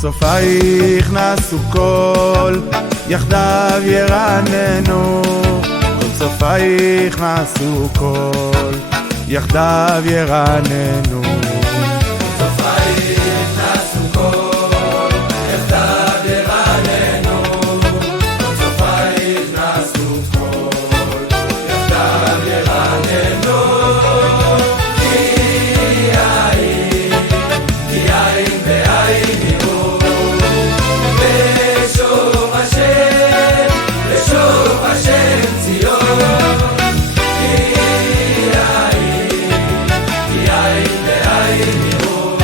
צופייך נעשו קול, יחדיו ירננו. כל צופייך נעשו קול, יחדיו ירננו. צופייך נעשו קול, יחדיו ירננו. כל צופייך נעשו קול, יחדיו ירננו. כי יין בעין יראו, ושוב השם ציון. כי יין בעין יראו,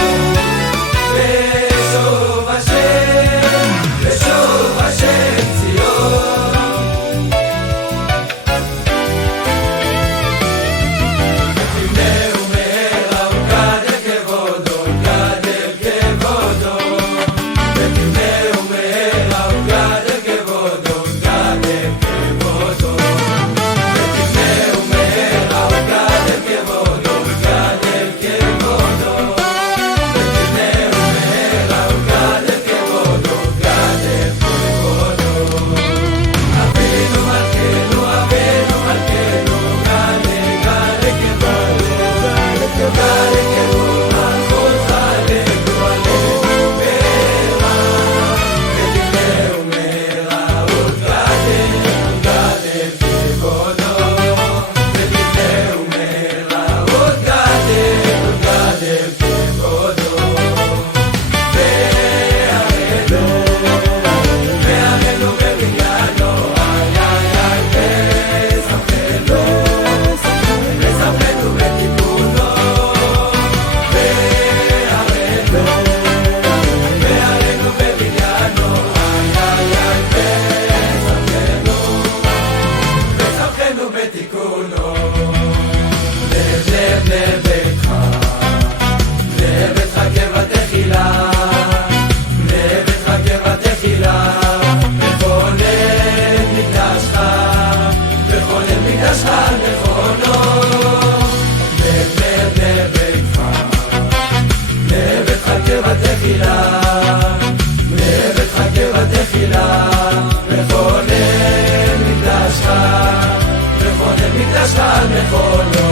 ושוב השם ציון. ותבנהו מהרה וגדל כבודו, גדל כבודו. ותבנהו מהרה וגדל כבודו, גדל כבודו. ותבנהו מהרה וגדל כבודו, גדל כבודו. ותבנהו מהרה וגדל כבודו, גדל כבודו. אבינו מלכנו, אבינו מלכנו, גדל כבודו. גדל כבודו, מלכותך עלינו, עלינו מהרה. ותבנהו מהרה וגדל, גדל כבודו. ותבנהו מהרה וגדל, גדל כבודו. וערנו בבניינו, ושמחנו בתיקונו. וערנו בבניינו, ושמחנו בתיקונו. לב ביתך, לב ביתך כבתחילה, לב ביתך כבתחילה. לכונן מקדשך, לכונן מקדשך לכונו. לב ביתך, לב ביתך כבתחילה, לב ביתך כבתחילה. לכונן מקדשך, לכונן מקדשך לכונו.